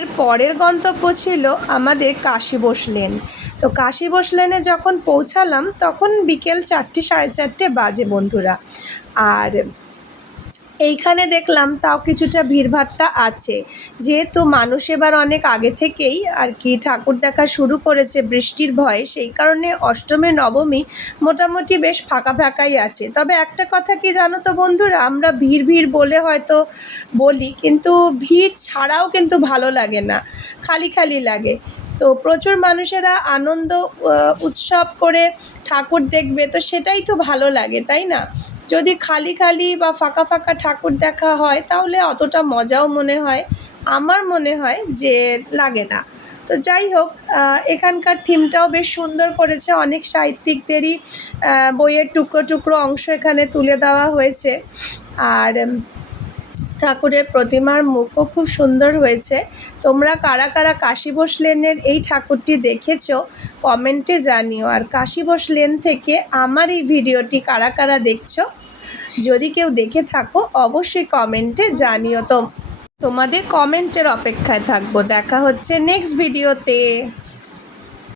এর পরের গন্তব্য ছিল আমাদের কাশীবোস লেন। তো কাশীবোস লেনে যখন পৌঁছালাম তখন বিকেল 4টে সাড়ে 4টে বাজে বন্ধুরা। আর এইখানে দেখলাম তাও কিছুটা ভিড়ভাট্টা আছে, যেহেতু মানুষ এবার অনেক আগে থেকেই আর কি ঠাকুর দেখা শুরু করেছে বৃষ্টির ভয়ে, সেই কারণে অষ্টমী নবমী মোটামুটি বেশ ফাঁকা ফাঁকাই আছে। তবে একটা কথা কি জানো তো বন্ধুরা, আমরা ভিড় ভিড় বলে হয়তো বলি, কিন্তু ভিড় ছাড়াও কিন্তু ভালো লাগে না, খালি খালি লাগে। তো প্রচুর মানুষেরা আনন্দ উৎসব করে ঠাকুর দেখবে, তো সেটাই তো ভালো লাগে, তাই না? যদি খালি খালি বা ফাঁকা ফাঁকা ঠাকুর দেখা হয় তাহলে অতটা মজাও আমার মনে হয় যে লাগে না। তো যাই হোক, এখানকার থিমটাও বেশ সুন্দর করেছে, অনেক সাহিত্যিকদেরই বইয়ের টুকরো টুকরো অংশ এখানে তুলে দেওয়া হয়েছে। আর ঠাকুরের প্রতিমার মুখও খুব সুন্দর হয়েছে। তোমরা কারা কারা কাশীবোস লেনের এই ঠাকুরটি দেখেছো কমেন্টে জানিও। আর কাশীবোস লেন থেকে আমার এই ভিডিওটি কারা কারা দেখছো, যদি কেউ দেখে থাকো অবশ্যই কমেন্টে জানিও। তোমাদের কমেন্টের অপেক্ষায় থাকবো। দেখা হচ্ছে নেক্সট ভিডিওতে।